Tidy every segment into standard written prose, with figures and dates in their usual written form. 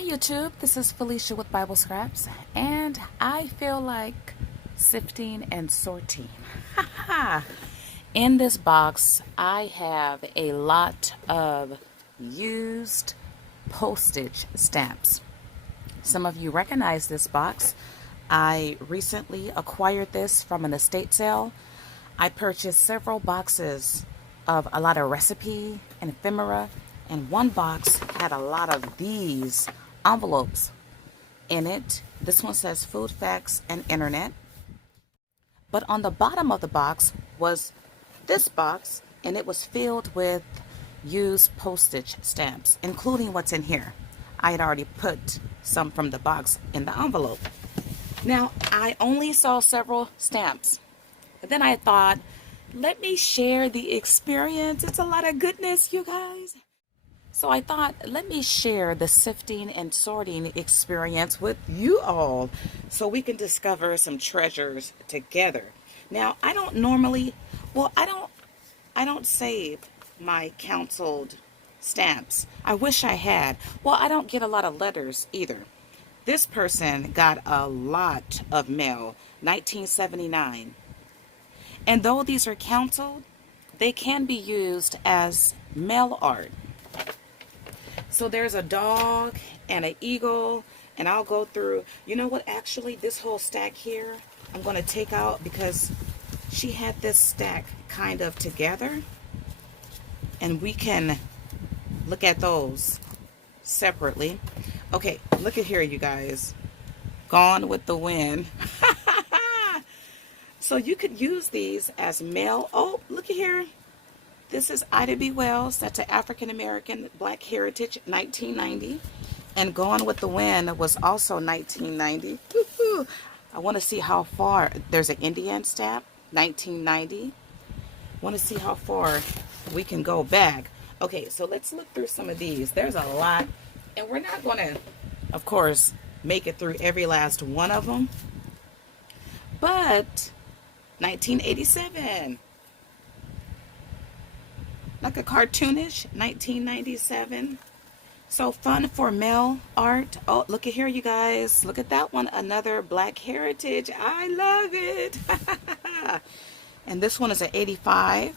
Hey YouTube, this is Felicia with Bible Scraps, and I feel like sifting and sorting. In this box, I have a lot of used postage stamps. Some of you recognize this box. I recently acquired this from an estate sale. I purchased several boxes of a lot of recipe and ephemera, and one box had a lot of these envelopes in it. This one says food facts and internet. But on the bottom of the box was this box, and it was filled with used postage stamps, including what's in here. I had already put some from the box in the envelope. Now, I only saw several stamps. But then I thought, let me share the experience. It's a lot of goodness, you guys. So I thought, let me share the sifting and sorting experience with you all so we can discover some treasures together. Now, I don't normally, I don't save my counseled stamps. I wish I had. Well, I don't get a lot of letters either. This person got a lot of mail, 1979. And though these are counseled, they can be used as mail art. So there's a dog and an eagle, and I'll go through. You know what? Actually, this whole stack here, I'm going to take out because she had this stack kind of together. And we can look at those separately. Okay, look at here, you guys. Gone with the Wind. So you could use these as mail. Oh, look at here. This is Ida B. Wells. That's an African-American Black Heritage, 1990. And Gone with the Wind was also 1990. Woo-hoo. I want to see how far. There's an Indian stamp, 1990. Want to see how far we can go back. Okay, so let's look through some of these. There's a lot. And we're not going to, of course, make it through every last one of them. But 1987. Like a cartoonish, 1997. So fun for mail art. Oh, look at here, you guys. Look at that one. Another Black Heritage. I love it. And this one is an 85.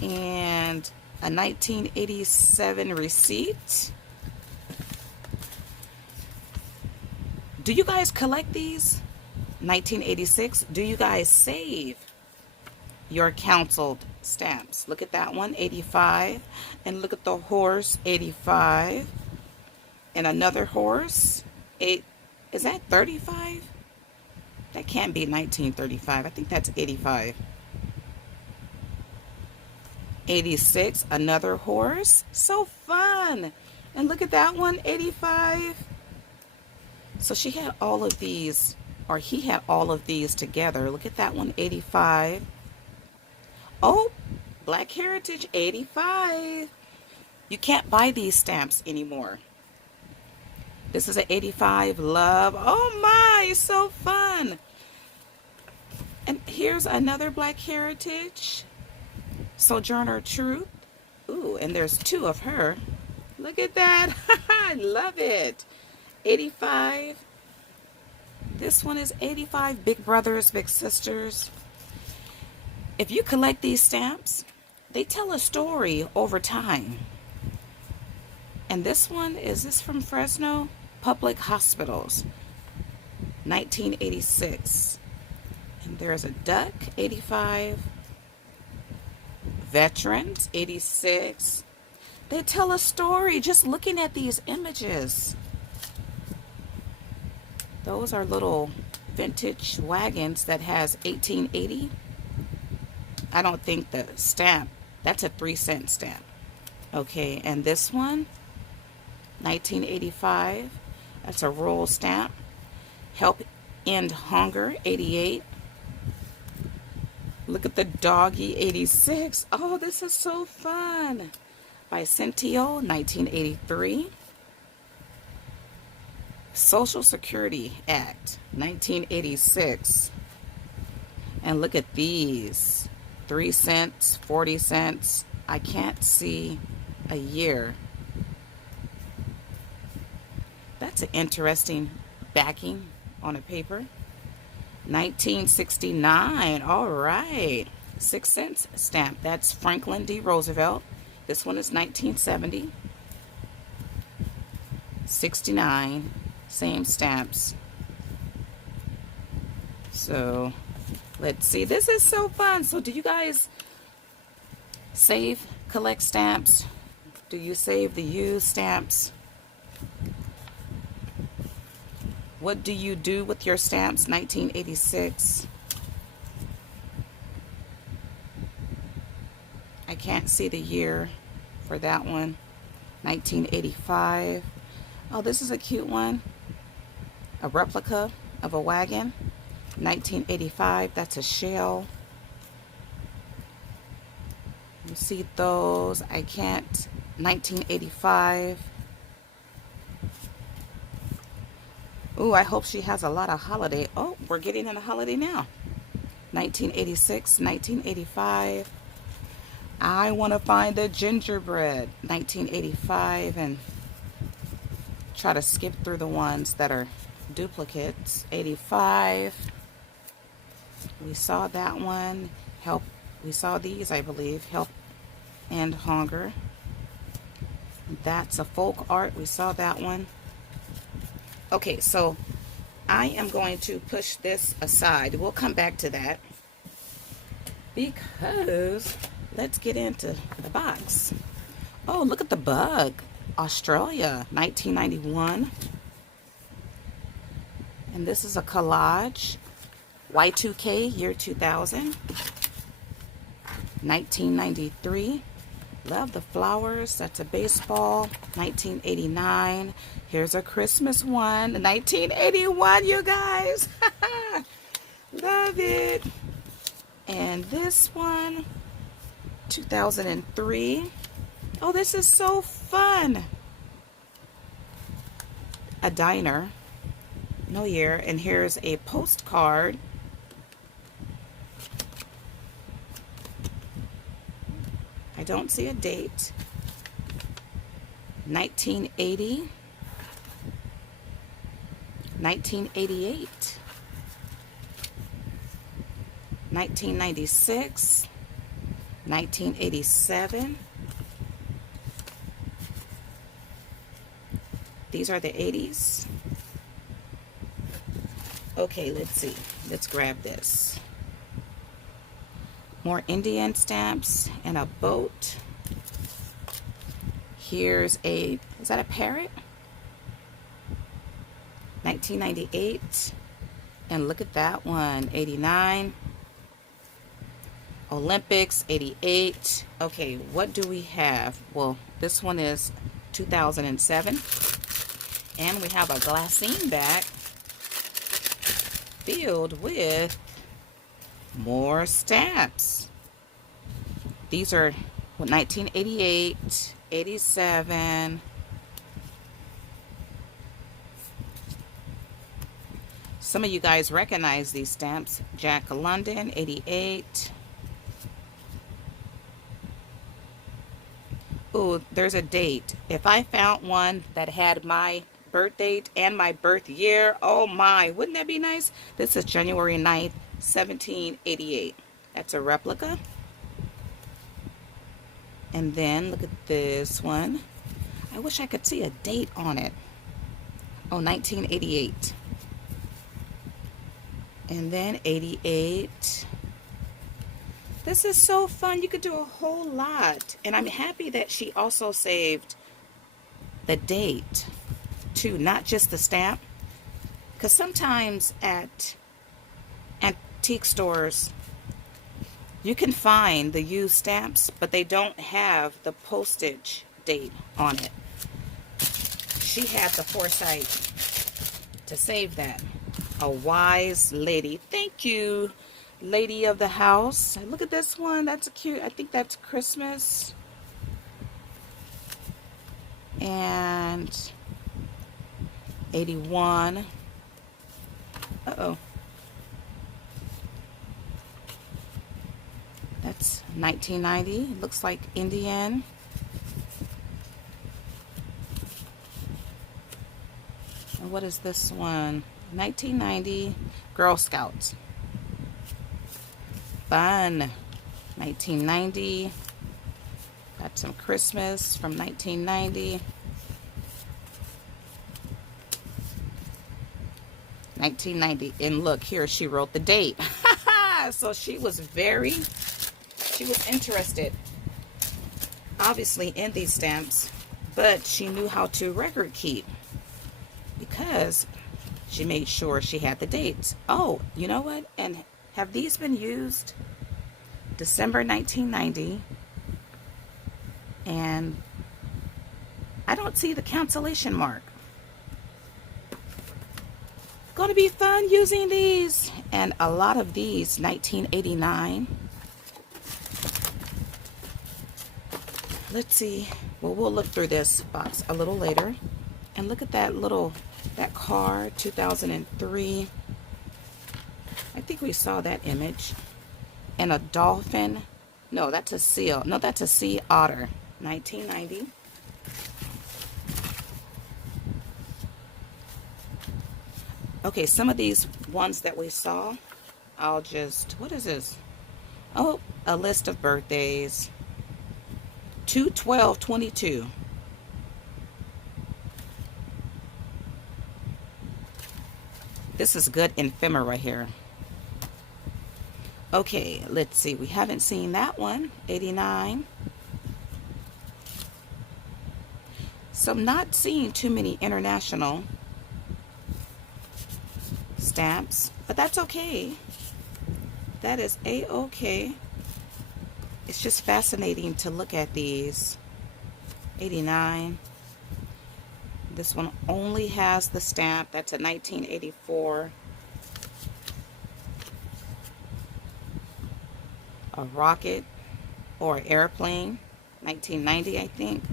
And a 1987 receipt. Do you guys collect these? 1986. Do you guys save your counseled stamps? Look at that one, 85. And look at the horse, 85. And another horse, is that 35? That can't be 1935. I think that's 85. 86, another horse. So fun. And look at that one, 85. So she had all of these, or he had all of these together. Look at that one, 85. Oh, Black Heritage, 85. You can't buy these stamps anymore. This is an 85 Love. Oh my, so fun. And here's another Black Heritage. Sojourner Truth. Ooh, and there's two of her. Look at that. I love it. 85. This one is 85. Big Brothers, Big Sisters. If you collect these stamps, they tell a story over time. And this one, is this from Fresno? Public Hospitals, 1986. And there's a duck, 85. Veterans, 86. They tell a story just looking at these images. Those are little vintage wagons that has 1880. I don't think the stamp, that's a 3-cent stamp. Okay, and this one, 1985. That's a roll stamp. Help End Hunger, 88. Look at the doggy, 86. Oh, this is so fun. Vicentio, 1983. Social Security Act, 1986. And look at these. 3 cents, 40 cents. I can't see a year. That's an interesting backing on a paper. 1969. All right. 6 cents stamp. That's Franklin D. Roosevelt. This one is 1970. 69. Same stamps. So let's see. This is so fun. So do you guys collect stamps? Do you save the used stamps? What do you do with your stamps? 1986. I can't see the year for that one. 1985. Oh, this is a cute one. A replica of a wagon. 1985. That's a shell. You see those? I can't. 1985. Ooh, I hope she has a lot of holiday. Oh, we're getting in a holiday now. 1986, 1985. I want to find the gingerbread. 1985, and try to skip through the ones that are duplicates. 85. We saw that one. Help. We saw these, I believe. Help End Hunger. That's a folk art. We saw that one. Okay, so I am going to push this aside. We'll come back to that because let's get into the box. Oh, look at the bug. Australia, 1991. And this is a collage. Y2K, year 2000. 1993. Love the flowers. That's a baseball. 1989. Here's a Christmas one. 1981, you guys. Love it. And this one, 2003. Oh, this is so fun. A diner. No year. And here's a postcard. I don't see a date. 1980. 1988. 1996. 1987. These are the 80s. Okay, let's see. Let's grab this. More Indian stamps and a boat. Here's a, is that a parrot? 1998. And look at that one, 89. Olympics, 88. Okay, what do we have? Well, this one is 2007. And we have a glassine bag filled with more stamps. These are 1988, 87. Some of you guys recognize these stamps. Jack London, 88. Ooh, there's a date. If I found one that had my birth date and my birth year, oh my, wouldn't that be nice? This is January 9th, 1788. That's a replica. And then look at this one. I wish I could see a date on it. Oh, 1988. And then 88. This is so fun. You could do a whole lot. And I'm happy that she also saved the date too, not just the stamp. Because sometimes at antique stores, you can find the used stamps, but they don't have the postage date on it. She had the foresight to save that. A wise lady. Thank you, lady of the house. Look at this one. That's a cute. I think that's Christmas. And 81. Uh-oh. That's 1990. Looks like Indian. And what is this one? 1990 Girl Scouts. Fun. 1990. Got some Christmas from 1990. 1990. And look, here she wrote the date. So she was interested, obviously, in these stamps, but she knew how to record keep because she made sure she had the dates. Oh, you know what? And have these been used? December 1990. And I don't see the cancellation mark. Going to be fun using these. And a lot of these, 1989. Let's see. Well, we'll look through this box a little later. And look at that car, 2003. I think we saw that image. And a dolphin. No, that's a seal. No, that's a sea otter. 1990. Okay, some of these ones that we saw, I'll just, what is this? Oh, a list of birthdays. 2/12/22. This is good ephemera right here. Okay, let's see. We haven't seen that one. 89. So I'm not seeing too many international stamps, but that's okay. That is a-okay. It's just fascinating to look at these. 89. This one only has the stamp. That's a 1984. A rocket or airplane. 1990, I think.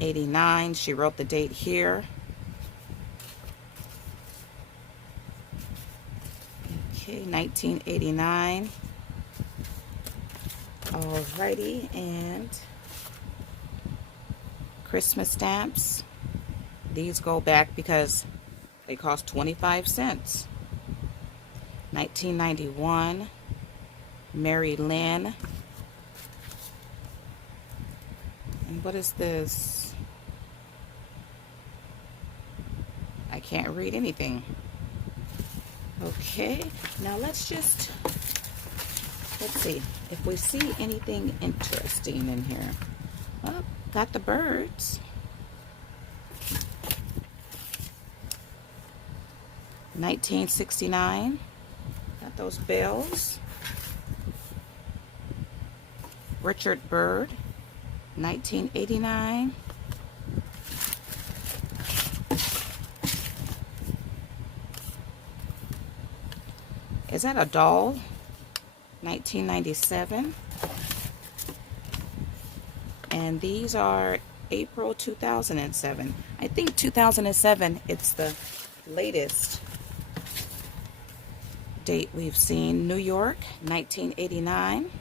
89. She wrote the date here. Okay, 1989. Alrighty, and Christmas stamps. These go back because they cost 25 cents. 1991. Mary Lynn. And what is this? I can't read anything. Okay, now let's see if we see anything interesting in here. Oh, got the birds. 1969. Got those bells. Richard Byrd. 1989. Is that a doll? 1997. And these are April 2007. I think 2007, it's the latest date we've seen. New York, 1989.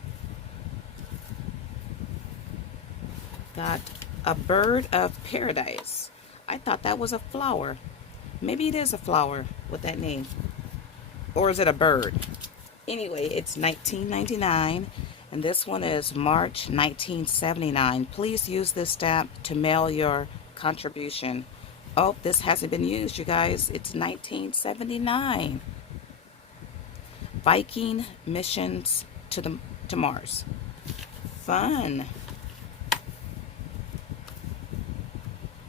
Got a bird of paradise. I thought that was a flower. Maybe it is a flower with that name. Or is it a bird? Anyway, it's 1999, and this one is March 1979. Please use this stamp to mail your contribution. Oh, this hasn't been used, you guys. It's 1979. Viking missions to Mars. Fun.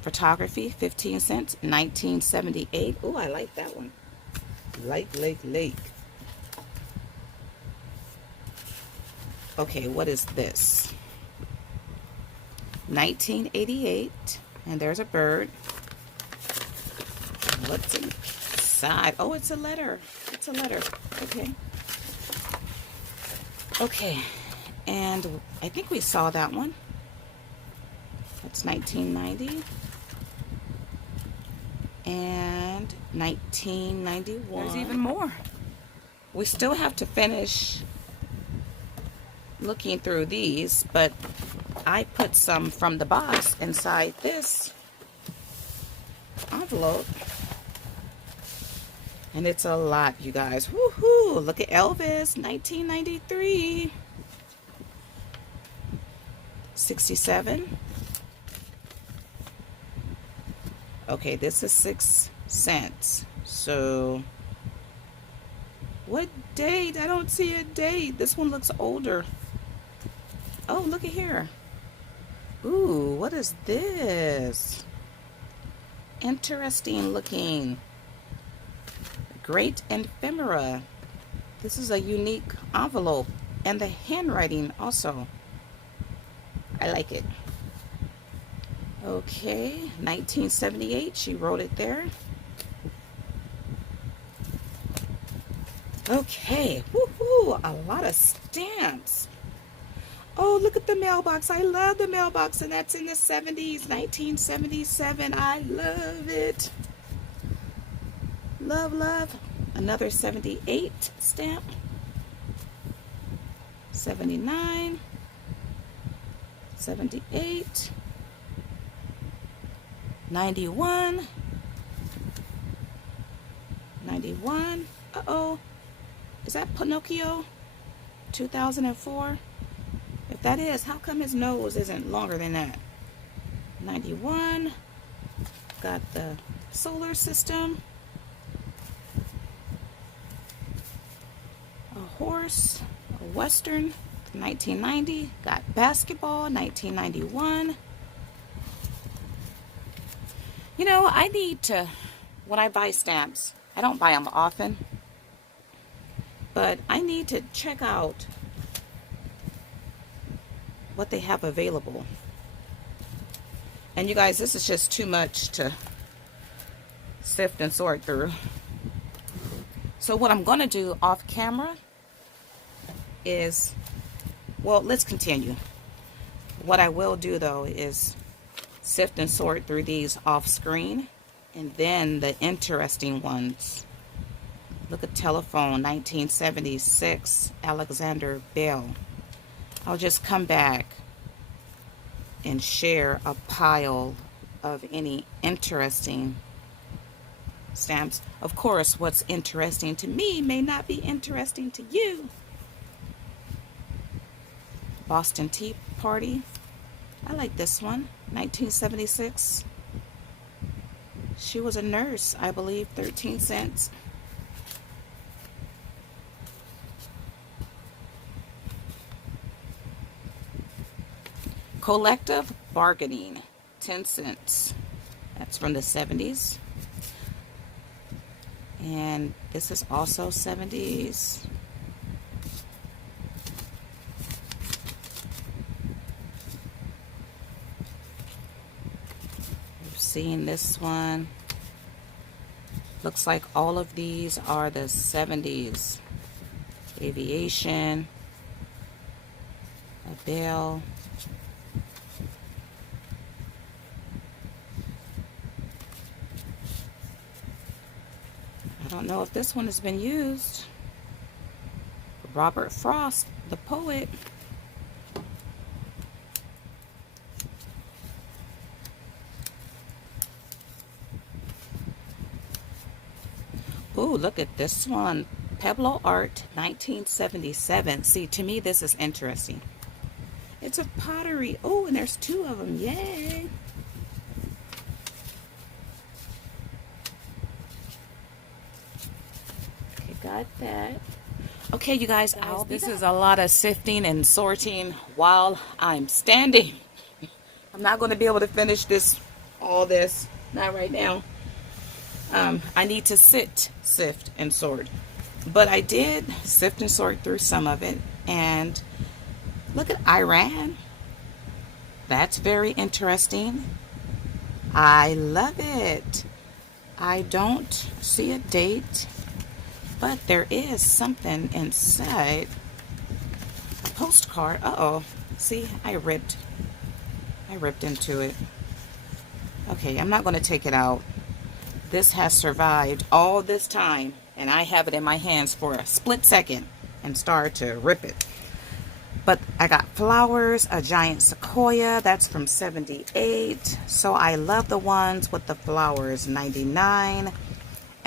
Photography, 15 cents, 1978. Oh, I like that one. Lake. Okay, what is this? 1988, and there's a bird. What's inside? Oh, it's a letter. It's a letter. Okay. Okay, and I think we saw that one. That's 1990. And 1991. There's even more. We still have to finish looking through these, but I put some from the box inside this envelope. And it's a lot, you guys. Woohoo! Look at Elvis, 1993. 67. Okay, this is 6 cents. So, what date? I don't see a date. This one looks older. Oh, look at here. Ooh, what is this? Interesting looking. Great ephemera. This is a unique envelope. And the handwriting also. I like it. Okay, 1978. She wrote it there. Okay, woohoo, a lot of stamps. Oh, look at the mailbox. I love the mailbox, and that's in the 70s, 1977. I love it. Love, love. Another 78 stamp. 79. 78. 91. 91. Uh-oh. Is that Pinocchio? 2004? If that is, how come his nose isn't longer than that? 91. Got the solar system. A horse. A western. 1990. Got basketball. 1991. You know, I need to, when I buy stamps, I don't buy them often, but I need to check out what they have available. And you guys, this is just too much to sift and sort through. So what I'm going to do off camera is, well, let's continue. What I will do though is sift and sort through these off screen, and then the interesting ones. Look at telephone, 1976, Alexander Bell. I'll just come back and share a pile of any interesting stamps. Of course, what's interesting to me may not be interesting to you. Boston Tea Party. I like this one. 1976. She was a nurse, I believe. 13 cents. Collective bargaining. 10 cents. That's from the 70s. And this is also 70s. Seeing this one, looks like all of these are the 70s. Aviation, a bell, I don't know if this one has been used. Robert Frost, the poet. Ooh, look at this one. Pueblo Art, 1977. See, to me, this is interesting. It's a pottery. Oh, and there's 2 of them. Yay. Okay, got that. Okay, you guys, this is a lot of sifting and sorting while I'm standing. I'm not going to be able to finish all this. Not right now. I need to sift, and sort. But I did sift and sort through some of it. And look at Iran. That's very interesting. I love it. I don't see a date, but there is something inside. A postcard. Uh-oh. See, I ripped into it. Okay, I'm not going to take it out. This has survived all this time, and I have it in my hands for a split second and start to rip it. But I got flowers, a giant sequoia, that's from 78. So I love the ones with the flowers, 99.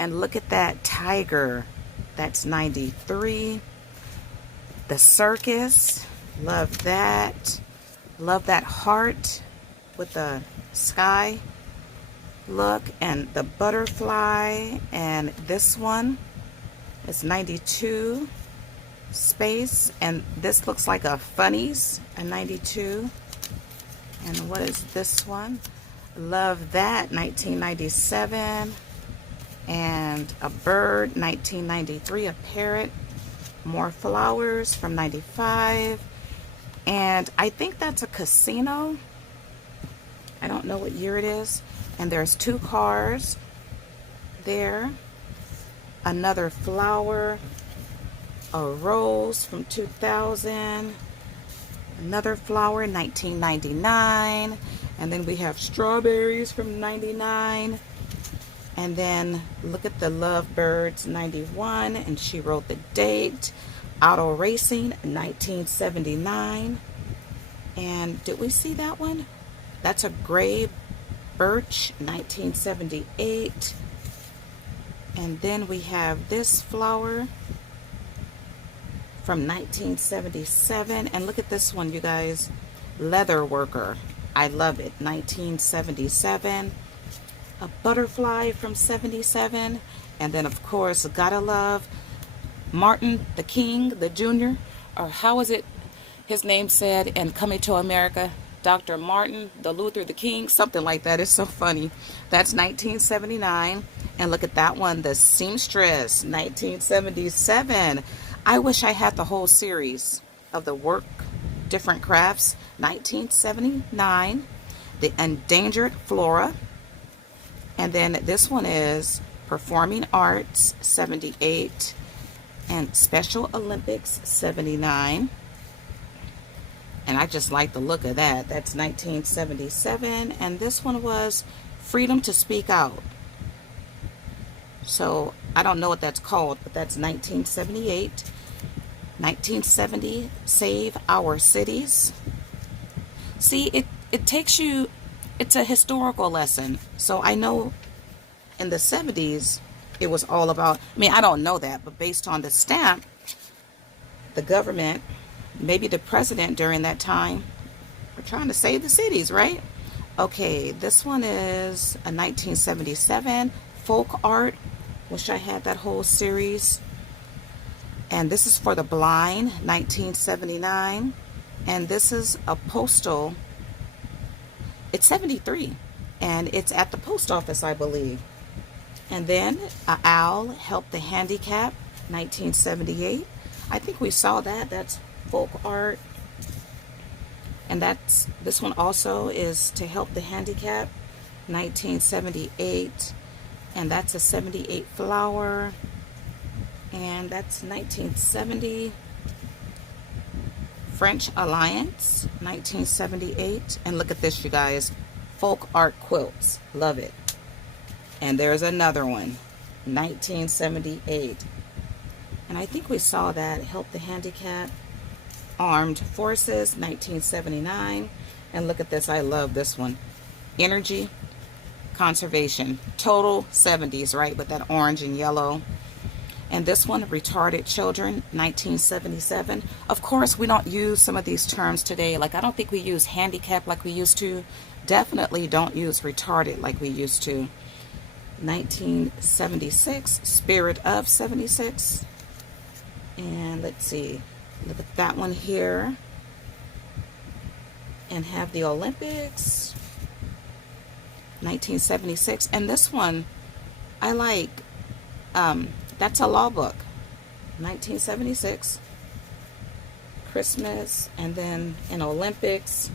And look at that tiger. That's 93. The circus. Love that. Love that heart with the sky look. And the butterfly. And this one is 92. Space. And this looks like a funnies. A 92. And what is this one? Love that. 1997. And a bird, 1993, a parrot, more flowers from 95, and I think that's a casino. I don't know what year it is. And there's 2 cars there, another flower, a rose from 2000, another flower, 1999, and then we have strawberries from 99. And then look at the lovebirds, 91, and she wrote the date. Auto racing, 1979. And did we see that one? That's a gray birch, 1978. And then we have this flower from 1977. And look at this one, you guys. Leather worker. I love it. 1977. A butterfly from 77. And then, of course, gotta love Martin the King, the Junior, or how is it his name said in Coming to America? Dr. Martin the Luther the King, something like that. It's so funny. That's 1979. And look at that one, the seamstress, 1977. I wish I had the whole series of the work, different crafts. 1979. The endangered flora. And then this one is Performing Arts, 78, and Special Olympics, 79. And I just like the look of that. That's 1977. And this one was Freedom to Speak Out. So I don't know what that's called, but that's 1978. 1970, Save Our Cities. See, it takes you... It's a historical lesson. So I know in the 70s, it was all about, I mean, I don't know that, but based on the stamp, the government, maybe the president during that time, were trying to save the cities, right? Okay, this one is a 1977 folk art. Wish I had that whole series. And this is for the blind, 1979. And this is a postal. It's 73, and it's at the post office, I believe. And then a owl helped the handicap, 1978. I think we saw that. That's folk art. And that's this one also is to help the handicap, 1978. And that's a 78 flower. And that's 1970. French Alliance, 1978. And look at this, you guys. Folk art quilts. Love it. And there's another one, 1978. And I think we saw that. Help the Handicap. Armed Forces, 1979. And look at this. I love this one. Energy Conservation. Total 70s, right? With that orange and yellow. And this one, Retarded Children, 1977. Of course, we don't use some of these terms today. Like, I don't think we use handicap like we used to. Definitely don't use retarded like we used to. 1976, Spirit of 76. And let's see. Look at that one here. And have the Olympics. 1976. And this one, I like... that's a law book, 1976. Christmas, and then an Olympics.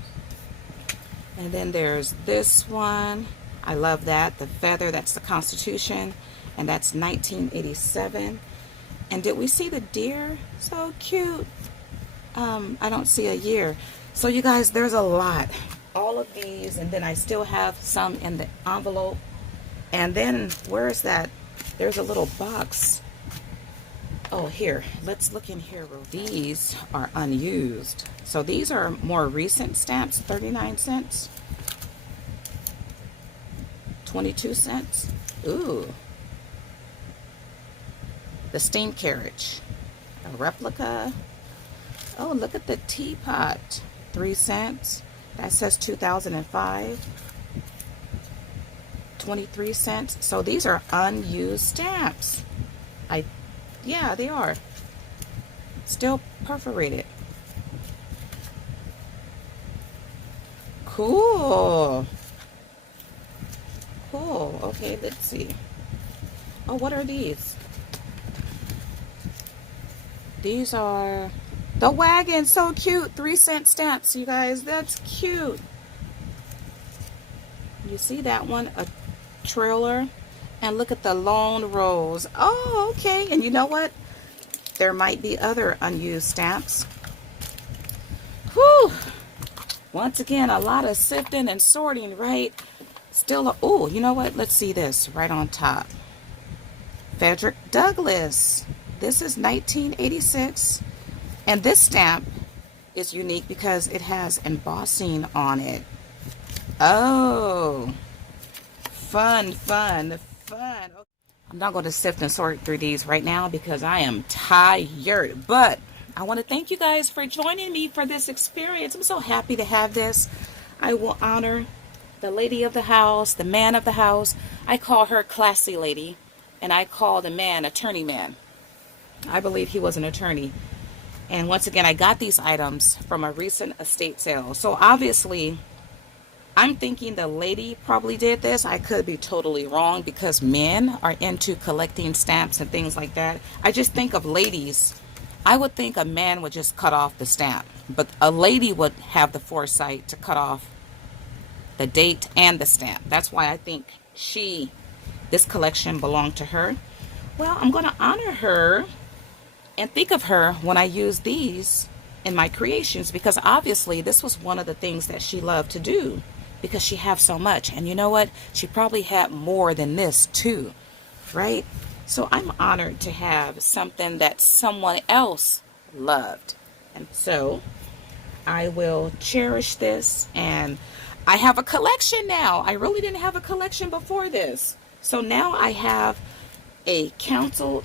And then there's this one. I love that. The feather, that's the Constitution. And that's 1987. And did we see the deer? So cute. I don't see a year. So you guys, there's a lot. All of these, and then I still have some in the envelope. And then, where is that? There's a little box. Oh, here. Let's look in here. These are unused. So these are more recent stamps. 39 cents. 22 cents. Ooh. The steam carriage, a replica. Oh, look at the teapot, 3 cents. That says 2005, 23 cents. So these are unused stamps. Yeah, they are. Still perforated. Cool. Cool. Okay, let's see. Oh, what are these? These are the wagon. So cute. 3-cent stamps, you guys. That's cute. You see that one? A trailer. And look at the lone rose. Oh, okay. And you know what? There might be other unused stamps. Whew. Once again, a lot of sifting and sorting, right? Still, oh, you know what? Let's see this right on top. Frederick Douglass. This is 1986. And this stamp is unique because it has embossing on it. Oh, fun, fun, fun. I'm not going to sift and sort through these right now because I am tired. But I want to thank you guys for joining me for this experience. I'm so happy to have this. I will honor the lady of the house, the man of the house. I call her Classy Lady, and I call the man Attorney Man. I believe he was an attorney. And once again, I got these items from a recent estate sale. So obviously, I'm thinking the lady probably did this. I could be totally wrong because men are into collecting stamps and things like that. I just think of ladies. I would think a man would just cut off the stamp, but a lady would have the foresight to cut off the date and the stamp. That's why I think this collection belonged to her. Well, I'm going to honor her and think of her when I use these in my creations, because obviously this was one of the things that she loved to do because she had so much. And you know what? She probably had more than this too, right? So I'm honored to have something that someone else loved. And so I will cherish this, and I have a collection now. I really didn't have a collection before this. So now I have a canceled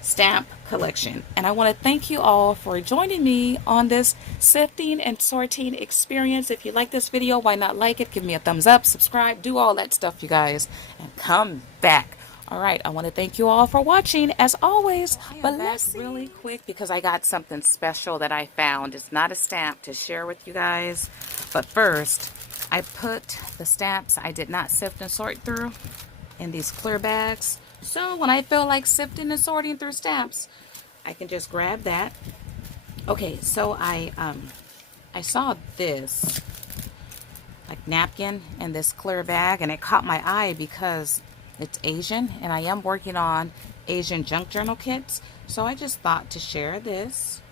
stamp collection, and I want to thank you all for joining me on this sifting and sorting experience. If you like this video, why not like it, give me a thumbs up, subscribe, do all that stuff, you guys, and come back. All right, I want to thank you all for watching. As always, blessings. Really quick because I got something special that I found. It's not a stamp to share with you guys, but first I put the stamps I did not sift and sort through in these clear bags. So when I feel like sifting and sorting through stamps, I can just grab that. Okay, so I saw this like napkin in this clear bag, and it caught my eye because it's Asian, and I am working on Asian junk journal kits. So I just thought to share this.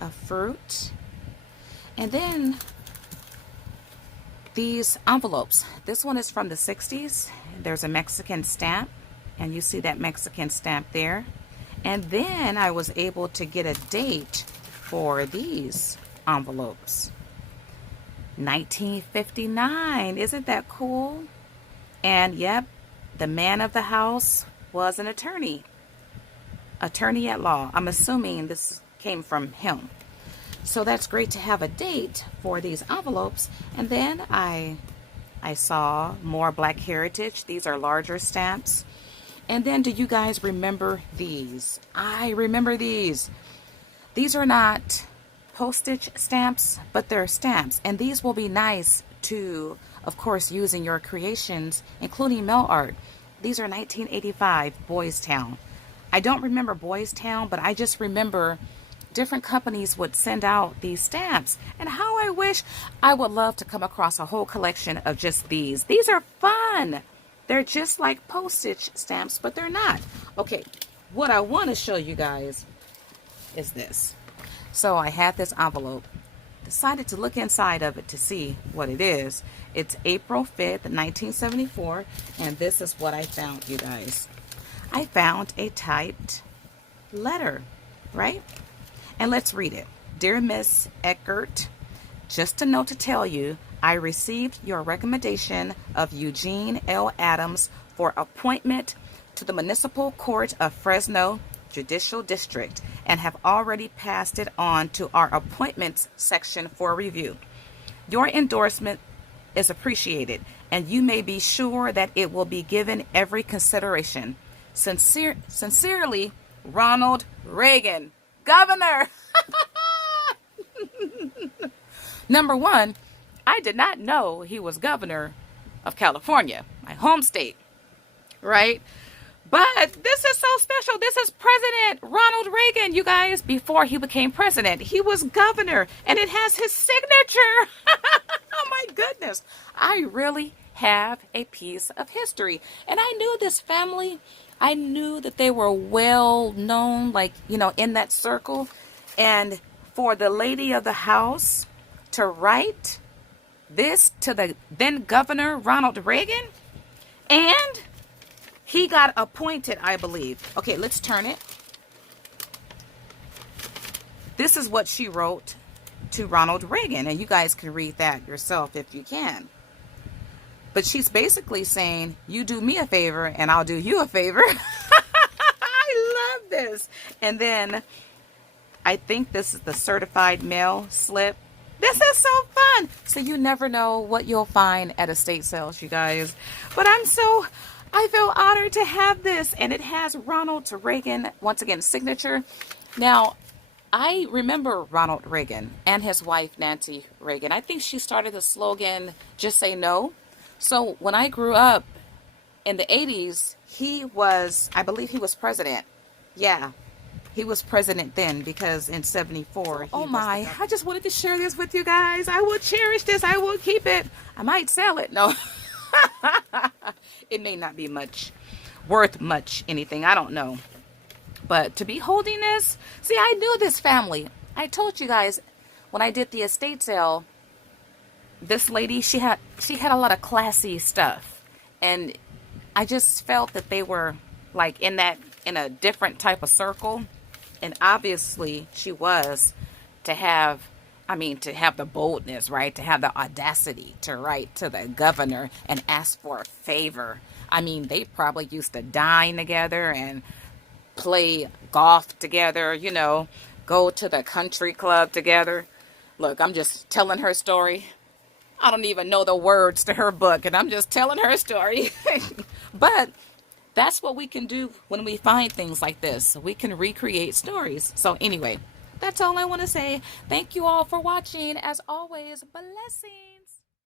A fruit. And then these envelopes. This one is from the 60s. There's a Mexican stamp, and you see that Mexican stamp there. And then I was able to get a date for these envelopes. 1959. Isn't that cool? And yep, the man of the house was an attorney at law. I'm assuming this came from him. So that's great to have a date for these envelopes. And then I saw more Black Heritage. These are larger stamps. And then do you guys remember these? I remember these. These are not postage stamps, but they're stamps. And these will be nice to, of course, use in your creations, including mail art. These are 1985 Boys Town. I don't remember Boys Town, but I just remember different companies would send out these stamps, and how I wish I would love to come across a whole collection of just these. These are fun. They're just like postage stamps, but they're not. Okay, what I want to show you guys is this. So I had this envelope, decided to look inside of it to see what it is. It's April 5th, 1974, and this is what I found, you guys. I found a typed letter, right? And let's read it. Dear Miss Eckert, just a note to tell you, I received your recommendation of Eugene L. Adams for appointment to the Municipal Court of Fresno Judicial District and have already passed it on to our appointments section for review. Your endorsement is appreciated, and you may be sure that it will be given every consideration. Sincerely, Ronald Reagan, Governor. Number one, I did not know he was governor of California, my home state, right? But this is so special. This is President Ronald Reagan, you guys. Before he became president, he was governor, and it has his signature. Oh my goodness. I really have a piece of history. And I knew this family. I knew that they were well known, like, in that circle. And for the lady of the house to write this to the then Governor Ronald Reagan, and he got appointed, I believe. Okay, let's turn it. This is what she wrote to Ronald Reagan, and you guys can read that yourself if you can. But she's basically saying, you do me a favor and I'll do you a favor. I love this. And then I think this is the certified mail slip. This is so fun. So you never know what you'll find at estate sales, you guys. But I feel honored to have this, and it has Ronald Reagan, once again, signature. Now, I remember Ronald Reagan and his wife, Nancy Reagan. I think she started the slogan, just say no. So when I grew up in the 80s, I believe he was president. Yeah, he was president then, because in 74. Oh my, I just wanted to share this with you guys. I will cherish this. I will keep it. I might sell it. No. It may not be worth much anything. I don't know. But to be holding this, see, I knew this family. I told you guys when I did the estate sale, this lady, she had a lot of classy stuff, and I just felt that they were like in a different type of circle, and obviously she was to have the boldness, right? To have the audacity to write to the governor and ask for a favor. I mean, they probably used to dine together and play golf together, go to the country club together. Look, I'm just telling her story. I don't even know the words to her book, and I'm just telling her story. But that's what we can do when we find things like this. We can recreate stories. So anyway, that's all I want to say. Thank you all for watching. As always, blessings.